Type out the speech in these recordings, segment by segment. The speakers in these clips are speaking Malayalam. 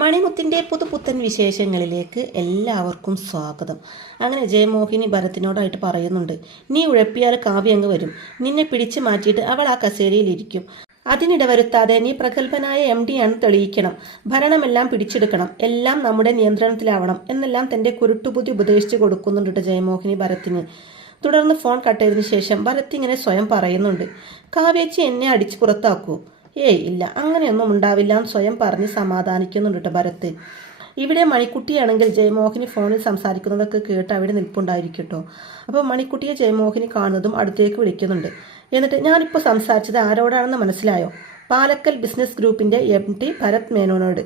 മണിമുത്തിന്റെ പുതുപുത്തൻ വിശേഷങ്ങളിലേക്ക് എല്ലാവർക്കും സ്വാഗതം. അങ്ങനെ ജയമോഹിനി ഭരത്തിനോടായിട്ട് പറയുന്നുണ്ട് നീ ഉഴപ്പിയാൽ കാവ്യ അങ്ങ് വരും. നിന്നെ പിടിച്ചു മാറ്റിയിട്ട് അവൾ ആ കസേരയിൽ ഇരിക്കും. അതിനിട വരുത്താതെ നീ പ്രഗത്ഭനായ എം ഡി ആണ് തെളിയിക്കണം. ഭരണമെല്ലാം പിടിച്ചെടുക്കണം. എല്ലാം നമ്മുടെ നിയന്ത്രണത്തിലാവണം എന്നെല്ലാം തന്റെ കുരുട്ടുബുദ്ധി ഉപദേശിച്ചു കൊടുക്കുന്നുണ്ട് കേട്ടോ ജയമോഹിനി ഭരത്തിന്. തുടർന്ന് ഫോൺ കട്ട് ചെയ്തതിനു ശേഷം ഭരത് ഇങ്ങനെ സ്വയം പറയുന്നുണ്ട് കാവേച്ചി എന്നെ അടിച്ചു പുറത്താക്കൂ. ഏയ് ഇല്ല അങ്ങനെയൊന്നും ഉണ്ടാവില്ല എന്ന് സ്വയം പറഞ്ഞ് സമാധാനിക്കുന്നുണ്ട് കേട്ടോ ഭരത്. ഇവിടെ മണിക്കുട്ടിയാണെങ്കിൽ ജയമോഹിനി ഫോണിൽ സംസാരിക്കുന്നതൊക്കെ കേട്ട് അവിടെ നിൽപ്പുണ്ടായിരിക്കും കേട്ടോ. അപ്പോൾ മണിക്കുട്ടിയെ ജയമോഹിനി കാണുന്നതും അടുത്തേക്ക് വിളിക്കുന്നുണ്ട്. എന്നിട്ട് ഞാനിപ്പോൾ സംസാരിച്ചത് ആരോടാണെന്ന് മനസ്സിലായോ? പാലക്കൽ ബിസിനസ് ഗ്രൂപ്പിന്റെ എം ടി ഭരത് മേനോനോട്.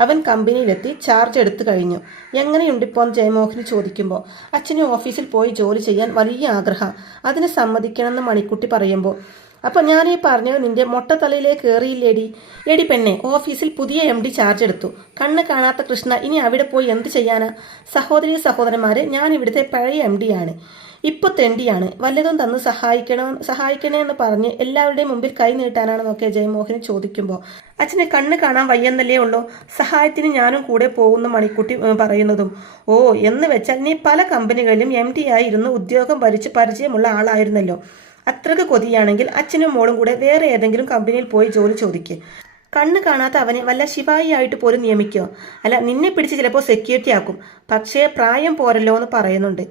അവൻ കമ്പനിയിലെത്തി ചാർജ് എടുത്തു കഴിഞ്ഞു. എങ്ങനെയുണ്ട് ഇപ്പോൾ ജയമോഹിനി ചോദിക്കുമ്പോൾ? അച്ഛന് ഓഫീസിൽ പോയി ജോലി ചെയ്യാൻ വലിയ ആഗ്രഹം. അതിന് സമ്മതിക്കണമെന്ന് മണിക്കുട്ടി പറയുമ്പോൾ അപ്പോൾ ഞാൻ ഈ പറഞ്ഞത് നിന്റെ മൊട്ടത്തലയിലേക്ക് കയറിയില്ലേടി എടി പെണ്ണെ ഓഫീസിൽ പുതിയ എം ഡി ചാർജ് എടുത്തു. കണ്ണ് കാണാത്ത കൃഷ്ണ ഇനി അവിടെ പോയി എന്ത് ചെയ്യാനാ? സഹോദരി സഹോദരന്മാരെ ഞാൻ ഇവിടുത്തെ പഴയ എം ആണ്. ഇപ്പോൾ തെണ്ടിയാണ്. വല്ലതും തന്ന് സഹായിക്കണം സഹായിക്കണേ എന്ന് പറഞ്ഞ് എല്ലാവരുടെയും മുമ്പിൽ കൈ നീട്ടാനാണെന്നൊക്കെ ജയമോഹൻ ചോദിക്കുമ്പോൾ അച്ഛനെ കണ്ണ് കാണാൻ വയ്യെന്നല്ലേ ഉള്ളൂ. സഹായത്തിന് ഞാനും കൂടെ പോകുന്ന മണിക്കുട്ടി പറയുന്നതും. ഓ എന്ന് വെച്ചാൽ നീ പല കമ്പനികളിലും എം ഡി ആയിരുന്നു ഉദ്യോഗം ഭരിച്ച് പരിചയമുള്ള ആളായിരുന്നല്ലോ. അത്രയ്ക്ക് കൊതിയാണെങ്കിൽ അച്ഛനും മോളും കൂടെ വേറെ ഏതെങ്കിലും കമ്പനിയിൽ പോയി ജോലി ചോദിക്ക്. കണ്ണ് കാണാത്ത അവനെ വല്ല ശിവായി ആയിട്ട് പോലും നിയമിക്കോ അല്ല നിന്നെ പിടിച്ച് ചിലപ്പോൾ സെക്യൂരിറ്റി ആക്കും. പക്ഷേ പ്രായം പോരല്ലോ എന്ന് പറയുന്നുണ്ട്.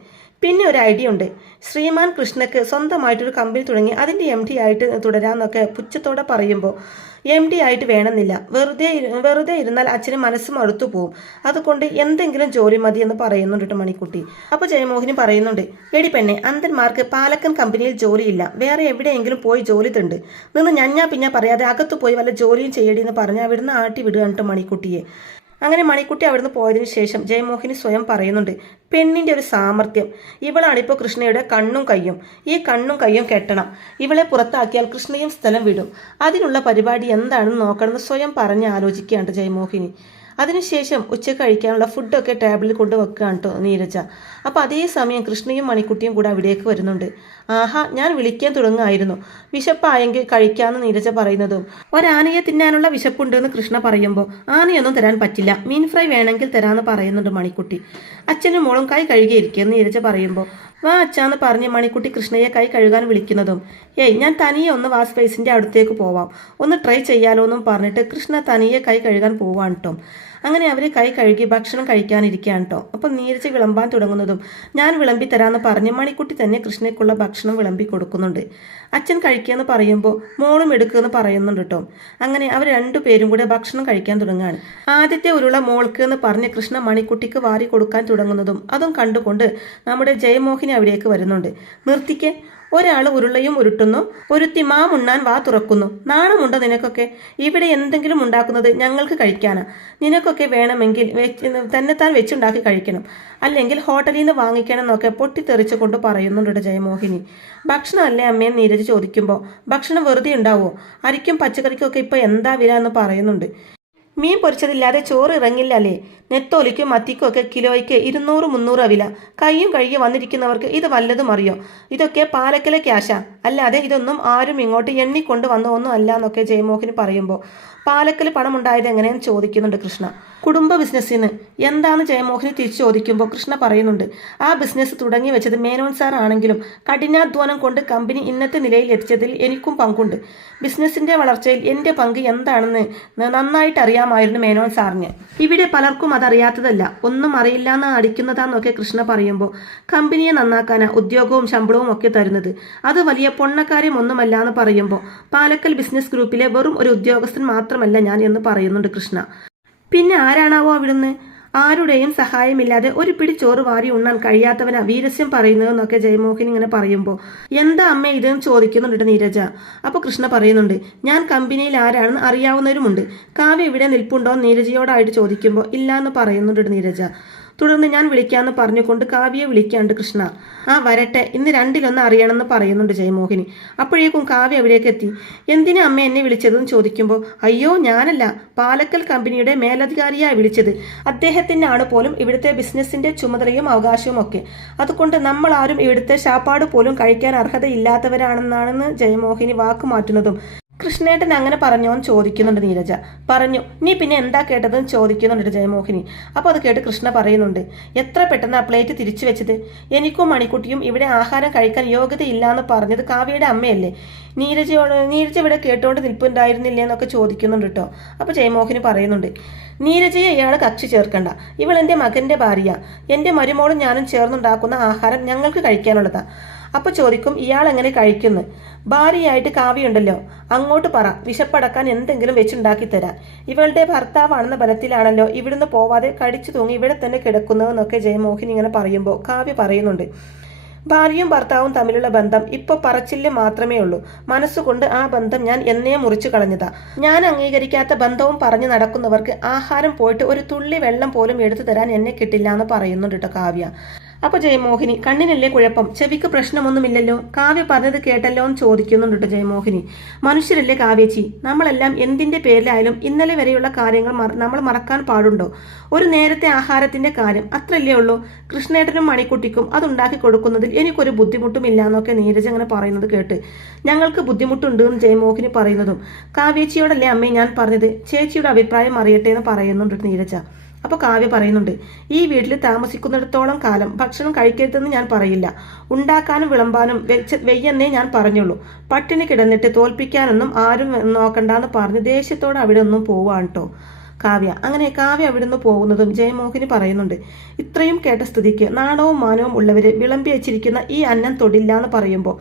പിന്നെ ഒരു ഐഡിയ ഉണ്ട്. ശ്രീമാൻ കൃഷ്ണക്ക് സ്വന്തമായിട്ടൊരു കമ്പനി തുടങ്ങി അതിന്റെ എം ഡി ആയിട്ട് തുടരാമെന്നൊക്കെ പുച്ഛത്തോടെ പറയുമ്പോൾ എം ഡി ആയിട്ട് വേണമെന്നില്ല. വെറുതെ വെറുതെ ഇരുന്നാൽ അച്ഛന് മനസ്സ് മടുത്തു പോവും. അതുകൊണ്ട് എന്തെങ്കിലും ജോലി മതി എന്ന് പറയുന്നുണ്ട് കേട്ടോ മണിക്കുട്ടി. അപ്പോൾ ജയമോഹിനി പറയുന്നുണ്ട് എടി പെണ്ണെ അന്തന്മാർക്ക് പാലക്കൻ കമ്പനിയിൽ ജോലിയില്ല. വേറെ എവിടെയെങ്കിലും പോയി ജോലി തണ്ട്. നിന്ന് ഞഞ്ഞാ പിന്നെ പറയാതെ അകത്ത് പോയി വല്ല ജോലിയും ചെയ്യടി എന്ന് പറഞ്ഞ് അവിടുന്ന് ആട്ടി വിടുകയാണ് കേട്ടോ മണിക്കുട്ടിയെ. അങ്ങനെ മണിക്കുട്ടി അവിടുന്ന് പോയതിനു ശേഷം ജയമോഹിനി സ്വയം പറയുന്നുണ്ട് പെണ്ണിന്റെ ഒരു സാമർഥ്യം. ഇവളാണിപ്പോൾ കൃഷ്ണയുടെ കണ്ണും കയ്യും. ഈ കണ്ണും കയ്യും കെട്ടണം. ഇവളെ പുറത്താക്കിയാൽ കൃഷ്ണയും സ്ഥലം വിടും. അതിനുള്ള പരിപാടി എന്താണെന്ന് നോക്കണമെന്ന് സ്വയം പറഞ്ഞ് ആലോചിക്കുകയാണ് ജയമോഹിനി. അതിനുശേഷം ഉച്ച കഴിക്കാനുള്ള ഫുഡൊക്കെ ടേബിളിൽ കൊണ്ട് വെക്കുകയാണ് കേട്ടോ നീരജ. അപ്പോൾ അതേ സമയം കൃഷ്ണയും മണിക്കുട്ടിയും കൂടെ അവിടേക്ക് വരുന്നുണ്ട്. ആഹാ ഞാൻ വിളിക്കാൻ തുടങ്ങുമായിരുന്നു. വിശപ്പായെങ്കിൽ കഴിക്കാമെന്ന് നീരജ പറയുന്നതും. ഒരാനയെ തിന്നാനുള്ള വിശപ്പുണ്ടെന്ന് കൃഷ്ണ പറയുമ്പോൾ ആനയൊന്നും തരാൻ പറ്റില്ല. മീൻ ഫ്രൈ വേണമെങ്കിൽ തരാമെന്ന് പറയുന്നുണ്ട് മണിക്കുട്ടി. അച്ഛനും മോളും കൈ കഴുകിയിരിക്കുമെന്ന് നീരജ പറയുമ്പോൾ വാ അച്ഛാന്ന് പറഞ്ഞ് മണിക്കുട്ടി കൃഷ്ണയെ കൈ കഴുകാൻ വിളിക്കുന്നതും. ഏയ് ഞാൻ തനിയെ ഒന്ന് വാസ്പേസിന്റെ അടുത്തേക്ക് പോവാം. ഒന്ന് ട്രൈ ചെയ്യാലോ എന്നും പറഞ്ഞിട്ട് കൃഷ്ണ തനിയെ കൈ കഴുകാൻ പോവാണ് കേട്ടോ അങ്ങനെ അവർ കൈ കഴുകി ഭക്ഷണം കഴിക്കാനിരിക്കുകയാണ് കേട്ടോ അപ്പം നീരജ് വിളമ്പാൻ തുടങ്ങുന്നതും ഞാൻ വിളമ്പി തരാമെന്ന് പറഞ്ഞ് മണിക്കുട്ടി തന്നെ കൃഷ്ണയ്ക്കുള്ള ഭക്ഷണം വിളമ്പി കൊടുക്കുന്നുണ്ട്. അച്ഛൻ കഴിക്കുകയെന്ന് പറയുമ്പോൾ മോളും എടുക്കുമെന്ന് പറയുന്നുണ്ട് കേട്ടോ അങ്ങനെ അവർ രണ്ടുപേരും കൂടെ ഭക്ഷണം കഴിക്കാൻ തുടങ്ങുകയാണ്. ആദ്യത്തെ ഉരുള മോൾക്ക് എന്ന് പറഞ്ഞ് കൃഷ്ണ മണിക്കുട്ടിക്ക് വാരി കൊടുക്കാൻ തുടങ്ങുന്നതും അതും കണ്ടുകൊണ്ട് നമ്മുടെ ജയമോഹിനി അവിടേക്ക് വരുന്നുണ്ട്. നിർത്തിക്ക്. ഒരാൾ ഉരുളയും ഉരുട്ടുന്നു ഒരുത്തി മാം ഉണ്ണാൻ വാ തുറക്കുന്നു. നാണമുണ്ടോ നിനക്കൊക്കെ? ഇവിടെ എന്തെങ്കിലും ഉണ്ടാക്കുന്നത് ഞങ്ങൾക്ക് കഴിക്കാനാ. നിനക്കൊക്കെ വേണമെങ്കിൽ തന്നെത്താൻ വെച്ചുണ്ടാക്കി കഴിക്കണം. അല്ലെങ്കിൽ ഹോട്ടലിൽ നിന്ന് വാങ്ങിക്കണം എന്നൊക്കെ പൊട്ടിത്തെറിച്ചു കൊണ്ട് പറയുന്നുണ്ട് ജയമോഹിനി. ഭക്ഷണം അല്ലേ അമ്മയെ നീരജ് ചോദിക്കുമ്പോൾ ഭക്ഷണം വെറുതെ ഉണ്ടാവുമോ അരിക്കും പച്ചക്കറിക്കും ഒക്കെ ഇപ്പോൾ എന്താ വില എന്ന് പറയുന്നുണ്ട്. മീൻ പൊരിച്ചതില്ലാതെ ചോറ് ഇറങ്ങില്ലല്ലേ നെത്തോലിക്കും മത്തിക്കും ഒക്കെ കിലോയ്ക്ക് ഇരുന്നൂറ് മുന്നൂറ് വില കൈയും കഴുകി വന്നിരിക്കുന്നവർക്ക് ഇത് വല്ലതും അറിയോ? ഇതൊക്കെ പാലക്കലെ ക്യാഷാ. അല്ലാതെ ഇതൊന്നും ആരും ഇങ്ങോട്ട് എണ്ണിക്കൊണ്ട് വന്ന ഒന്നും അല്ല എന്നൊക്കെ ജയമോഹന് പറയുമ്പോൾ പാലക്കൽ പണം ഉണ്ടായത് എങ്ങനെയെന്ന് ചോദിക്കുന്നുണ്ട് കൃഷ്ണ. കുടുംബ ബിസിനസ്സിന് എന്താണ് ജയമോഹന് തിരിച്ചു ചോദിക്കുമ്പോൾ കൃഷ്ണ പറയുന്നുണ്ട്. ആ ബിസിനസ് തുടങ്ങി വെച്ചത് മേനോൻ സാർ ആണെങ്കിലും കഠിനാധ്വാനം കൊണ്ട് കമ്പനി ഇന്നത്തെ നിലയിൽ എത്തിച്ചതിൽ എനിക്കും പങ്കുണ്ട്. ബിസിനസ്സിന്റെ വളർച്ചയിൽ എന്റെ പങ്ക് എന്താണെന്ന് നന്നായിട്ട് അറിയാമായിരുന്നു മേനോൻ സാറിന്. ഇവിടെ പലർക്കും അതറിയാത്തതല്ല. ഒന്നും അറിയില്ല എന്ന് അടിക്കുന്നതാന്നൊക്കെ കൃഷ്ണ പറയുമ്പോൾ കമ്പനിയെ നന്നാക്കാനാ ഉദ്യോഗവും ശമ്പളവും ഒക്കെ തരുന്നത്. അത് വലിയ പൊണ്ണക്കാര്യം ഒന്നുമല്ല എന്ന് പറയുമ്പോൾ പാലക്കൽ ബിസിനസ് ഗ്രൂപ്പിലെ വെറും ഒരു ഉദ്യോഗസ്ഥൻ മാത്രമല്ല ഞാൻ എന്ന് പറയുന്നുണ്ട് കൃഷ്ണ. പിന്നെ ആരാണാവോ അവിടുന്ന്? ആരുടെയും സഹായമില്ലാതെ ഒരു പിടി ചോറ് വാരി ഉണ്ണാൻ കഴിയാത്തവനാ വീരസ്യം പറയുന്നതെന്നൊക്കെ ജയമോഹൻ ഇങ്ങനെ പറയുമ്പോൾ എന്താ അമ്മ ഇതെന്ന് ചോദിക്കുന്നുണ്ട് നീരജ? അപ്പോൾ കൃഷ്ണ പറയുന്നുണ്ട് ഞാൻ കമ്പനിയിൽ ആരാണെന്ന് അറിയാവുന്നവരുമുണ്ട്. കാവ്യ ഇവിടെ നിൽപ്പുണ്ടോ? നീരജയോടായിട്ട് ചോദിക്കുമ്പോൾ ഇല്ല എന്ന് പറയുന്നുണ്ട് നീരജ. തുടർന്ന് ഞാൻ വിളിക്കാമെന്ന് പറഞ്ഞുകൊണ്ട് കാവ്യയെ വിളിക്കാണ്ട് കൃഷ്ണ. ആ വരട്ടെ. ഇന്ന് രണ്ടിലൊന്ന് അറിയണമെന്ന് പറയുന്നുണ്ട് ജയമോഹിനി. അപ്പോഴേക്കും കാവ്യ എവിടേക്ക് എത്തി? എന്തിനാ അമ്മ എന്നെ വിളിച്ചതെന്ന് ചോദിക്കുമ്പോൾ അയ്യോ ഞാനല്ല. പാലക്കൽ കമ്പനിയുടെ മേലധികാരിയായി വിളിച്ചത്. അദ്ദേഹത്തിനാണ് പോലും ഇവിടുത്തെ ബിസിനസിന്റെ ചുമതലയും അവകാശവും ഒക്കെ. അതുകൊണ്ട് നമ്മൾ ആരും ഇവിടുത്തെ ശാപ്പാട് പോലും കഴിക്കാൻ അർഹതയില്ലാത്തവരാണെന്നാണെന്ന് ജയമോഹിനി വാക്കുമാറ്റുന്നതും കൃഷ്ണേട്ടൻ അങ്ങനെ പറഞ്ഞോ എന്ന് ചോദിക്കുന്നുണ്ട് നീരജ. പറഞ്ഞു നീ പിന്നെ എന്താ കേട്ടതെന്ന് ചോദിക്കുന്നുണ്ട് ജയമോഹിനി. അപ്പോൾ അത് കേട്ട് കൃഷ്ണ പറയുന്നുണ്ട് എത്ര പെട്ടെന്ന് ആ പ്ലേറ്റ് തിരിച്ചു വെച്ചത്? എനിക്കും മണിക്കുട്ടിയും ഇവിടെ ആഹാരം കഴിക്കാൻ യോഗ്യതയില്ല എന്ന് പറഞ്ഞത് കാവ്യയുടെ അമ്മയല്ലേ. നീരജയോട് നീരജ ഇവിടെ കേട്ടുകൊണ്ട് നിൽപ്പുണ്ടായിരുന്നില്ലേ എന്നൊക്കെ ചോദിക്കുന്നുണ്ട് കേട്ടോ അപ്പോൾ ജയമോഹിനി പറയുന്നുണ്ട് നീരജയെ ഇയാൾ കക്ഷി ചേർക്കണ്ട. ഇവൾ എന്റെ മകന്റെ ഭാര്യ. എന്റെ മരുമോളും ഞാനും ചേർന്നുണ്ടാക്കുന്ന ആഹാരം ഞങ്ങൾക്ക് കഴിക്കാനുള്ളതാ. അപ്പൊ ചോദിക്കും ഇയാൾ എങ്ങനെ കഴിക്കുന്നു? ഭാര്യയായിട്ട് കാവ്യുണ്ടല്ലോ അങ്ങോട്ട് പറ. വിശപ്പടക്കാൻ എന്തെങ്കിലും വെച്ചുണ്ടാക്കി തരാം ഇവളുടെ ഭർത്താവാണെന്ന ബലത്തിലാണല്ലോ ഇവിടുന്ന് പോവാതെ കടിച്ചു തൂങ്ങി ഇവിടെ തന്നെ കിടക്കുന്നതെന്നൊക്കെ ജയമോഹിനി ഇങ്ങനെ പറയുമ്പോൾ കാവ്യ പറയുന്നുണ്ട്. ഭാര്യയും ഭർത്താവും തമ്മിലുള്ള ബന്ധം ഇപ്പൊ പറച്ചിൽ മാത്രമേ ഉള്ളൂ. മനസ്സുകൊണ്ട് ആ ബന്ധം ഞാൻ എന്നേ മുറിച്ചു കളഞ്ഞതാ. ഞാൻ അംഗീകരിക്കാത്ത ബന്ധവും പറഞ്ഞു നടക്കുന്നവർക്ക് ആഹാരം പോയിട്ട് ഒരു തുള്ളി വെള്ളം പോലും എടുത്തു തരാൻ എന്നെ കിട്ടില്ല എന്ന് പറയുന്നുണ്ട് കേട്ടോ കാവ്യ. അപ്പൊ ജയമോഹിനി കണ്ണിനല്ലേ കുഴപ്പം? ചെവിക്ക് പ്രശ്നമൊന്നുമില്ലല്ലോ? കാവ്യ പറഞ്ഞത് കേട്ടല്ലോ എന്ന് ചോദിക്കുന്നുണ്ട് കേട്ടോ ജയമോഹിനി. മനുഷ്യരല്ലേ കാവ്യച്ചി? നമ്മളെല്ലാം എന്തിന്റെ പേരിലായാലും ഇന്നലെ വരെയുള്ള കാര്യങ്ങൾ നമ്മൾ മറക്കാൻ പാടുണ്ടോ? ഒരു നേരത്തെ ആഹാരത്തിന്റെ കാര്യം അത്രല്ലേ ഉള്ളൂ. കൃഷ്ണേട്ടനും മണിക്കുട്ടിക്കും അതുണ്ടാക്കി കൊടുക്കുന്നതിൽ എനിക്കൊരു ബുദ്ധിമുട്ടുമില്ല എന്നൊക്കെ നീരജ് അങ്ങനെ പറയുന്നത് കേട്ട് ഞങ്ങൾക്ക് ബുദ്ധിമുട്ടുണ്ട് എന്ന് ജയമോഹിനി പറയുന്നതും. കാവ്യച്ചിയോടല്ലേ അമ്മേ ഞാൻ പറഞ്ഞത്? ചേച്ചിയുടെ അഭിപ്രായം അറിയട്ടെ എന്ന് പറയുന്നുണ്ട് നീരജ. അപ്പോൾ കാവ്യ പറയുന്നുണ്ട് ഈ വീട്ടിൽ താമസിക്കുന്നിടത്തോളം കാലം ഭക്ഷണം കഴിക്കരുതെന്ന് ഞാൻ പറയില്ല. ഉണ്ടാക്കാനും വിളമ്പാനും വെയ്യെന്നേ ഞാൻ പറഞ്ഞുള്ളൂ. പട്ടിണി കിടന്നിട്ട് തോൽപ്പിക്കാനൊന്നും ആരും നോക്കണ്ടെന്ന് പറഞ്ഞ് ദേഷ്യത്തോടെ അവിടെ ഒന്നും പോവാണ് കേട്ടോ കാവ്യ അങ്ങനെ കാവ്യ അവിടുന്ന് പോകുന്നതും ജയമോഹിനി പറയുന്നുണ്ട്. ഇത്രയും കേട്ട സ്ഥിതിക്ക് നാണവും മാനവും ഉള്ളവരെ വിളമ്പി വെച്ചിരിക്കുന്ന ഈ അന്നം തൊടില്ല എന്ന് പറയുമ്പോൾ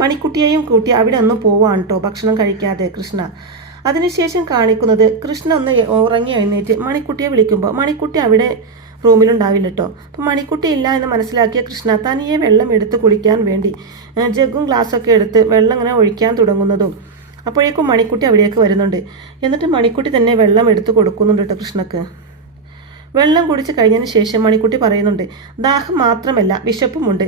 മണിക്കുട്ടിയെയും കൂട്ടി അവിടെ ഒന്നും പോവാണ് കേട്ടോ ഭക്ഷണം കഴിക്കാതെ കൃഷ്ണ. അതിനുശേഷം കാണിക്കുന്നത് കൃഷ്ണ ഒന്ന് ഉറങ്ങി എഴുന്നേറ്റ് മണിക്കുട്ടിയെ വിളിക്കുമ്പോൾ മണിക്കുട്ടി അവിടെ റൂമിലുണ്ടാവില്ല കേട്ടോ അപ്പം മണിക്കുട്ടി ഇല്ല എന്ന് മനസ്സിലാക്കിയ കൃഷ്ണ തനിയെ വെള്ളം എടുത്ത് കുടിക്കാൻ വേണ്ടി ജഗ്ഗും ഗ്ലാസ്സൊക്കെ എടുത്ത് വെള്ളം ഇങ്ങനെ ഒഴിക്കാൻ തുടങ്ങുന്നതും അപ്പോഴേക്കും മണിക്കുട്ടി അവിടേക്ക് വരുന്നുണ്ട്. എന്നിട്ട് മണിക്കുട്ടി തന്നെ വെള്ളം എടുത്ത് കൊടുക്കുന്നുണ്ട് കേട്ടോ കൃഷ്ണക്ക്. വെള്ളം കുടിച്ച് കഴിഞ്ഞതിന് ശേഷം മണിക്കുട്ടി പറയുന്നുണ്ട് ദാഹം മാത്രമല്ല വിശപ്പുമുണ്ട്.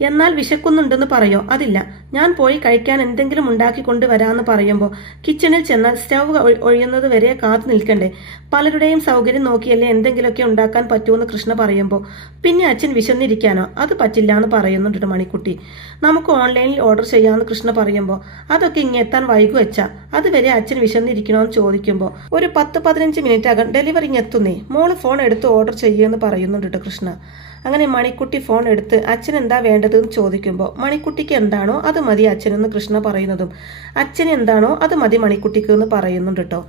എന്നാൽ വിശക്കുന്നുണ്ടെന്ന് പറയോ? അതില്ല. ഞാൻ പോയി കഴിക്കാൻ എന്തെങ്കിലും ഉണ്ടാക്കി കൊണ്ടുവരാമെന്ന് പറയുമ്പോൾ കിച്ചണിൽ ചെന്നാൽ സ്റ്റവ് ഒഴിയുന്നത് വരെ കാത്തു നിൽക്കണ്ടേ? പലരുടെയും സൗകര്യം നോക്കിയല്ലേ എന്തെങ്കിലുമൊക്കെ ഉണ്ടാക്കാൻ പറ്റുമെന്ന് കൃഷ്ണ പറയുമ്പോൾ പിന്നെ അച്ഛൻ വിശന്നിരിക്കാനോ? അത് പറ്റില്ല എന്ന് പറയുന്നുണ്ട് മണിക്കുട്ടി. നമുക്ക് ഓൺലൈനിൽ ഓർഡർ ചെയ്യാമെന്ന് കൃഷ്ണ പറയുമ്പോൾ അതൊക്കെ ഇങ്ങെത്താൻ വൈകു വെച്ചാ അതുവരെ അച്ഛൻ വിശന്നിരിക്കണോന്ന് ചോദിക്കുമ്പോൾ ഒരു പത്ത് പതിനഞ്ച് മിനിറ്റ് അകം ഡെലിവറി എത്തുന്നേ. മോൾ ഫോൺ എടുത്ത് ഓർഡർ ചെയ്യുമെന്ന് പറയുന്നുണ്ട് കൃഷ്ണ. അങ്ങനെ മണിക്കുട്ടി ഫോൺ എടുത്ത് അച്ഛൻ എന്താ വേണ്ടതെന്ന് ചോദിക്കുമ്പോൾ മണിക്കുട്ടിക്ക് എന്താണോ അത് മതി അച്ഛനെന്ന് കൃഷ്ണ പറയുന്നതും. അച്ഛൻ എന്താണോ അത് മതി മണിക്കുട്ടിക്ക് എന്ന് പറയുന്നുണ്ട് കേട്ടോ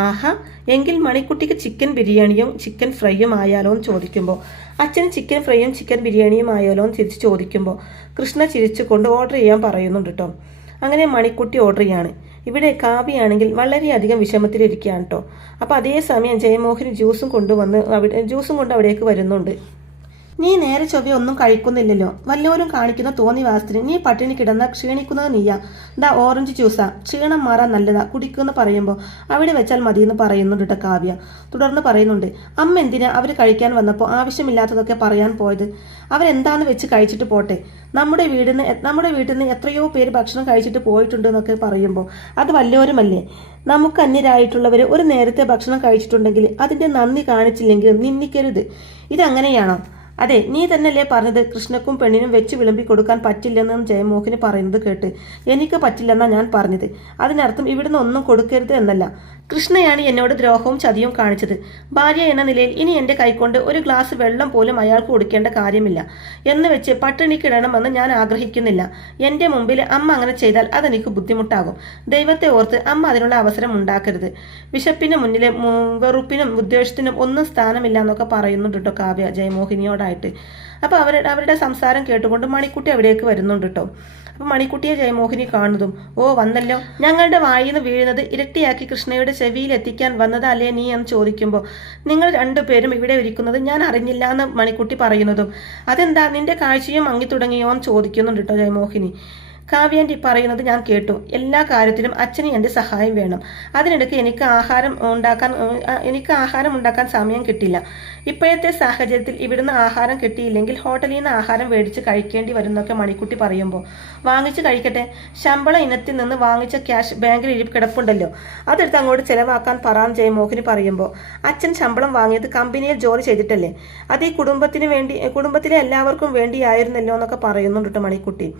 ആഹാ എങ്കിൽ മണിക്കുട്ടിക്ക് ചിക്കൻ ബിരിയാണിയും ചിക്കൻ ഫ്രൈയും ആയാലോ എന്ന് ചോദിക്കുമ്പോൾ അച്ഛൻ ചിക്കൻ ഫ്രൈയും ചിക്കൻ ബിരിയാണിയും ആയാലോ എന്ന് തിരിച്ച് ചോദിക്കുമ്പോൾ കൃഷ്ണ ചിരിച്ചുകൊണ്ട് ഓർഡർ ചെയ്യാൻ പറയുന്നുണ്ട് കേട്ടോ അങ്ങനെ മണിക്കുട്ടി ഓർഡർ ചെയ്യാണ്. ഇവിടെ കാവ്യാണെങ്കിൽ വളരെയധികം വിഷമത്തിലിരിക്കുകയാണ് കേട്ടോ അപ്പോൾ അതേസമയം ജയമോഹൻ ജ്യൂസും കൊണ്ടുവന്ന് അവിടെ ജ്യൂസും കൊണ്ട് അവിടേക്ക് വരുന്നുണ്ട്. നീ നേരെ ചൊവ്വ ഒന്നും കഴിക്കുന്നില്ലല്ലോ. വല്ലവരും കാണിക്കുന്ന തോന്നിവാസത്തിന് നീ പട്ടിണി കിടന്ന ക്ഷീണിക്കുന്നത് നീയാ. ദാ ഓറഞ്ച് ജ്യൂസാ. ക്ഷീണം മാറാൻ നല്ലതാ. കുടിക്കുമെന്ന് പറയുമ്പോൾ അവിടെ വെച്ചാൽ മതിയെന്ന് പറയുന്നുണ്ട് കേട്ടോ കാവ്യ. തുടർന്ന് പറയുന്നുണ്ട് അമ്മ എന്തിനാ അവർ കഴിക്കാൻ വന്നപ്പോൾ ആവശ്യമില്ലാത്തതൊക്കെ പറയാൻ പോയത്? അവരെന്താന്ന് വെച്ച് കഴിച്ചിട്ട് പോട്ടെ? നമ്മുടെ വീടിന് നമ്മുടെ വീട്ടിൽ നിന്ന് എത്രയോ പേര് ഭക്ഷണം കഴിച്ചിട്ട് പോയിട്ടുണ്ട് എന്നൊക്കെ പറയുമ്പോൾ അത് വല്ലവരുമല്ലേ നമുക്ക് അന്യരായിട്ടുള്ളവർ ഒരു നേരത്തെ ഭക്ഷണം കഴിച്ചിട്ടുണ്ടെങ്കിൽ അതിന്റെ നന്ദി കാണിച്ചില്ലെങ്കിൽ നിന്ദിക്കരുത്. ഇതങ്ങനെയാണോ? അതെ നീ തന്നെയല്ലേ പറഞ്ഞത് കൃഷ്ണക്കും പെണ്ണിനും വെച്ച് വിളമ്പി കൊടുക്കാൻ പറ്റില്ലെന്നും ജയമോഹിനി പറയുന്നത് കേട്ട്. എനിക്ക് പറ്റില്ലെന്നാ ഞാൻ പറഞ്ഞത്. അതിനർത്ഥം ഇവിടുന്ന് ഒന്നും കൊടുക്കരുത് എന്നല്ല. കൃഷ്ണയാണ് എന്നോട് ദ്രോഹവും ചതിയും കാണിച്ചത്. ഭാര്യ എന്ന നിലയിൽ ഇനി എന്റെ കൈക്കൊണ്ട് ഒരു ഗ്ലാസ് വെള്ളം പോലും അയാൾക്ക് കൊടുക്കേണ്ട കാര്യമില്ല. എന്ന് വെച്ച് പട്ടിണിക്കിടണമെന്ന് ഞാൻ ആഗ്രഹിക്കുന്നില്ല. എന്റെ മുമ്പിൽ അമ്മ അങ്ങനെ ചെയ്താൽ അതെനിക്ക് ബുദ്ധിമുട്ടാകും. ദൈവത്തെ ഓർത്ത് അമ്മ അതിനുള്ള അവസരം ഉണ്ടാക്കരുത്. വിശപ്പിന് മുന്നിലെ വെറുപ്പിനും ഉദ്ദേശത്തിനും ഒന്നും സ്ഥാനമില്ല എന്നൊക്കെ പറയുന്നുണ്ട് കേട്ടോ കാവ്യ ജയമോഹിനിയോടായിട്ട് അപ്പോൾ അവരുടെ അവരുടെ സംസാരം കേട്ടുകൊണ്ട് മണിക്കുട്ടി അവിടേക്ക് വരുന്നുണ്ട് കേട്ടോ അപ്പം മണിക്കുട്ടിയെ ജയമോഹിനി കാണുന്നതും ഓ വന്നല്ലോ. ഞങ്ങളുടെ വായിൽ നിന്ന് വീഴുന്നത് ഇരട്ടിയാക്കി കൃഷ്ണയുടെ ചെവിയിൽ എത്തിക്കാൻ വന്നതല്ലേ നീ? എന്ന് ചോദിക്കുമ്പോൾ നിങ്ങൾ രണ്ടുപേരും ഇവിടെ ഇരിക്കുന്നത് ഞാൻ അറിഞ്ഞില്ല എന്ന് മണിക്കുട്ടി പറയുന്നതും അതെന്താ നിന്റെ കാഴ്ചയും അങ്ങി തുടങ്ങിയോ എന്ന് ചോദിക്കുന്നുണ്ട് കേട്ടോ ജയമോഹിനി. കാവ്യാന്റെ പറയുന്നത് ഞാൻ കേട്ടു. എല്ലാ കാര്യത്തിലും അച്ഛന് എന്റെ സഹായം വേണം. അതിനിടയ്ക്ക് എനിക്ക് ആഹാരം ഉണ്ടാക്കാൻ എനിക്ക് ആഹാരം ഉണ്ടാക്കാൻ സമയം കിട്ടില്ല. ഇപ്പോഴത്തെ സാഹചര്യത്തിൽ ഇവിടുന്ന് ആഹാരം കിട്ടിയില്ലെങ്കിൽ ഹോട്ടലിൽ നിന്ന് ആഹാരം മേടിച്ച് കഴിക്കേണ്ടി വരുന്നൊക്കെ മണിക്കുട്ടി പറയുമ്പോൾ വാങ്ങിച്ച് കഴിക്കട്ടെ. ശമ്പള ഇനത്തിൽ നിന്ന് വാങ്ങിച്ച ക്യാഷ് ബാങ്കിൽ ഇരി കിടപ്പുണ്ടല്ലോ. അതെടുത്ത് അങ്ങോട്ട് ചിലവാക്കാൻ പറയാൻ ജയമോഹിനി പറയുമ്പോൾ അച്ഛൻ ശമ്പളം വാങ്ങിയത് കമ്പനിയിൽ ജോലി ചെയ്തിട്ടല്ലേ? അത് ഈ കുടുംബത്തിന് വേണ്ടി കുടുംബത്തിലെ എല്ലാവർക്കും വേണ്ടിയായിരുന്നല്ലോ എന്നൊക്കെ പറയുന്നുണ്ട് മണിക്കുട്ടി.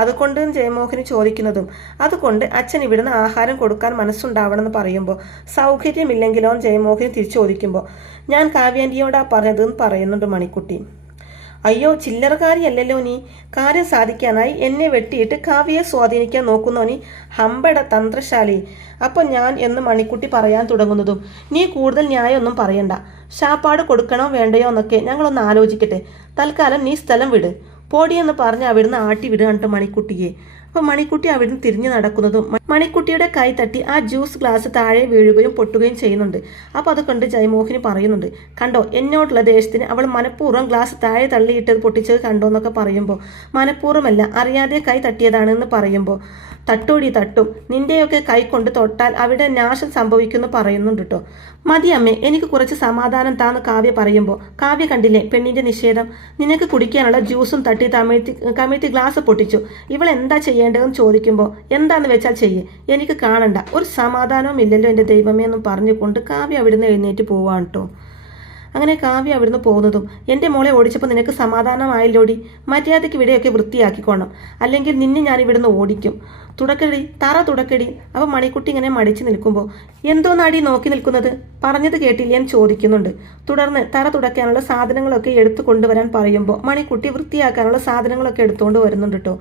അതുകൊണ്ട് ജയമോഹിനി ചോദിക്കുന്നതും. അതുകൊണ്ട് അച്ഛൻ ഇവിടുന്ന് ആഹാരം കൊടുക്കാൻ മനസ്സുണ്ടാവണമെന്ന് പറയുമ്പോൾ സൗകര്യമില്ലെങ്കിലോ ജയമോഹിനി തിരിച്ചു ചോദിക്കുമ്പോൾ ഞാൻ കാവ്യാന്റിയോടാ പറഞ്ഞതെന്ന് പറയുന്നുണ്ട് മണിക്കുട്ടി. അയ്യോ ചില്ലറകാരിയല്ലല്ലോ നീ. കാര്യം സാധിക്കാനായി എന്നെ വെട്ടിയിട്ട് കാവ്യയെ സ്വാധീനിക്കാൻ നോക്കുന്നോ നീ? ഹമ്പട തന്ത്രശാലി. അപ്പോൾ ഞാൻ എന്ന് മണിക്കുട്ടി പറയാൻ തുടങ്ങുന്നതും നീ കൂടുതൽ ന്യായമൊന്നും പറയണ്ട. ഷാപ്പാട് കൊടുക്കണോ വേണ്ടയോ എന്നൊക്കെ ഞങ്ങളൊന്ന് ആലോചിക്കട്ടെ. തൽക്കാലം നീ സ്ഥലം വിട്. പോടിയെന്ന് പറഞ്ഞ് അവിടുന്ന് ആട്ടി വിടുകണ്ട് മണിക്കുട്ടിയെ. അപ്പോൾ മണിക്കുട്ടി അവിടുന്ന് തിരിഞ്ഞു നടക്കുന്നതും മണിക്കുട്ടിയുടെ കൈ തട്ടി ആ ജ്യൂസ് ഗ്ലാസ് താഴെ വീഴുകയും പൊട്ടുകയും ചെയ്യുന്നുണ്ട്. അപ്പോൾ അത് കണ്ട് ജയമോഹിനി പറയുന്നുണ്ട് കണ്ടോ എന്നോടുള്ള ദേഷ്യത്തിന് അവൾ മനഃപൂർവം ഗ്ലാസ് താഴെ തള്ളിയിട്ടത് പൊട്ടിച്ചത് കണ്ടോ എന്നൊക്കെ പറയുമ്പോൾ മനഃപൂർവമല്ല അറിയാതെ കൈ തട്ടിയതാണെന്ന് പറയുമ്പോൾ തട്ടോടി തട്ടും. നിന്റെയൊക്കെ കൈ കൊണ്ട് തൊട്ടാൽ അവിടെ നാശം സംഭവിക്കുമെന്ന് പറയുന്നുണ്ട് കേട്ടോ മതി അമ്മേ എനിക്ക് കുറച്ച് സമാധാനം താന്ന് കാവ്യ പറയുമ്പോൾ കാവ്യ കണ്ടില്ലേ പെണ്ണിന്റെ നിഷേധം? നിനക്ക് കുടിക്കാനുള്ള ജ്യൂസും തട്ടി തമിഴ്ത്തി കമിഴ്ത്തി ഗ്ലാസ് പൊട്ടിച്ചു. ഇവൾ എന്താ ചെയ്യേണ്ടതെന്ന് ചോദിക്കുമ്പോൾ എന്താന്ന് വെച്ചാൽ ചെയ്യേ. എനിക്ക് കാണണ്ട. ഒരു സമാധാനവും ഇല്ലല്ലോ എന്റെ ദൈവമേ എന്നും പറഞ്ഞുകൊണ്ട് കാവ്യ അവിടുന്ന് എഴുന്നേറ്റ് പോവാണ് കേട്ടോ അങ്ങനെ കാവ്യ അവിടുന്ന് പോകുന്നതും എന്റെ മോളെ ഓടിച്ചപ്പോൾ നിനക്ക് സമാധാനമായില്ലോടി? മര്യാദയ്ക്ക് ഇവിടെയൊക്കെ വൃത്തിയാക്കിക്കോണം. അല്ലെങ്കിൽ നിന്നെ ഞാൻ ഇവിടുന്ന് ഓടിക്കും. തുടക്കടി തറ തുടക്കടി. അവ മണിക്കുട്ടി ഇങ്ങനെ മടിച്ചു നിൽക്കുമ്പോൾ എന്തോ നാടി നോക്കി നിൽക്കുന്നത്? പറഞ്ഞത് ഞാൻ ചോദിക്കുന്നുണ്ട്. തുടർന്ന് തറ തുടക്കാനുള്ള സാധനങ്ങളൊക്കെ എടുത്തു കൊണ്ടുവരാൻ പറയുമ്പോൾ മണിക്കുട്ടി വൃത്തിയാക്കാനുള്ള സാധനങ്ങളൊക്കെ എടുത്തുകൊണ്ട് വരുന്നുണ്ട് കേട്ടോ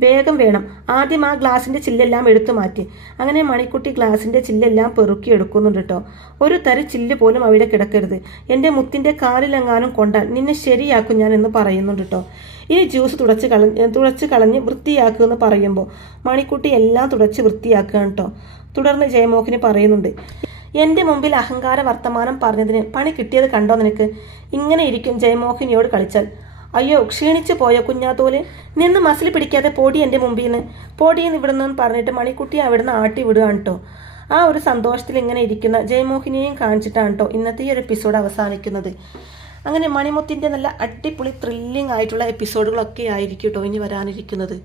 വേഗം വേണം. ആദ്യം ആ ഗ്ലാസിന്റെ ചില്ലെല്ലാം എടുത്തു മാറ്റി. അങ്ങനെ മണിക്കുട്ടി ഗ്ലാസിന്റെ ചില്ലെല്ലാം പെറുക്കി എടുക്കുന്നുണ്ട് കേട്ടോ ഒരു തരി ചില്ല് പോലും അവിടെ കിടക്കരുത്. എന്റെ മുത്തിന്റെ കാലിലെങ്ങാനും കൊണ്ടാൽ നിന്നെ ശരിയാക്കും ഞാൻ എന്ന് പറയുന്നുണ്ട് കേട്ടോ ഇനി ജ്യൂസ് തുടച്ച് കളഞ്ഞ് തുടച്ച് കളഞ്ഞ് വൃത്തിയാക്കുക എന്ന് പറയുമ്പോൾ മണിക്കുട്ടി എല്ലാം തുടച്ച് വൃത്തിയാക്കുകയാണ് കേട്ടോ തുടർന്ന് ജയമോഹിനി പറയുന്നുണ്ട് എന്റെ മുമ്പിൽ അഹങ്കാര വർത്തമാനം പറഞ്ഞതിന് പണി കിട്ടിയത് കണ്ടോ നിനക്ക്? ഇങ്ങനെ ഇരിക്കും ജയമോഹിനിയോട് കളിച്ചാൽ. അയ്യോ ക്ഷീണിച്ചു പോയോ കുഞ്ഞാത്തോൽ? നിന്ന് മസിൽ പിടിക്കാതെ പൊടി എന്റെ മുമ്പിൽ നിന്ന് പൊടിയെന്ന് ഇവിടെ നിന്ന് പറഞ്ഞിട്ട് മണിക്കുട്ടിയെ അവിടുന്ന് ആട്ടി വിടുകയാണ് കേട്ടോ ആ ഒരു സന്തോഷത്തിൽ ഇങ്ങനെ ഇരിക്കുന്ന ജയമോഹിനിയെയും കാണിച്ചിട്ടാണ് കേട്ടോ ഇന്നത്തെ ഈ ഒരു എപ്പിസോഡ് അവസാനിക്കുന്നത്. അങ്ങനെ മണിമുത്തിന്റെ നല്ല അടിപൊളി ത്രില്ലിംഗ് ആയിട്ടുള്ള എപ്പിസോഡുകളൊക്കെ ആയിരിക്കും കേട്ടോ ഇനി വരാനിരിക്കുന്നത്.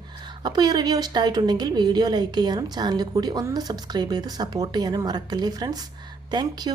അപ്പോൾ ഈ റിവ്യൂ ഇഷ്ടമായിട്ടുണ്ടെങ്കിൽ വീഡിയോ ലൈക്ക് ചെയ്യാനും ചാനൽ കൂടി ഒന്ന് സബ്സ്ക്രൈബ് ചെയ്ത് സപ്പോർട്ട് ചെയ്യാനും മറക്കല്ലേ ഫ്രണ്ട്സ് താങ്ക്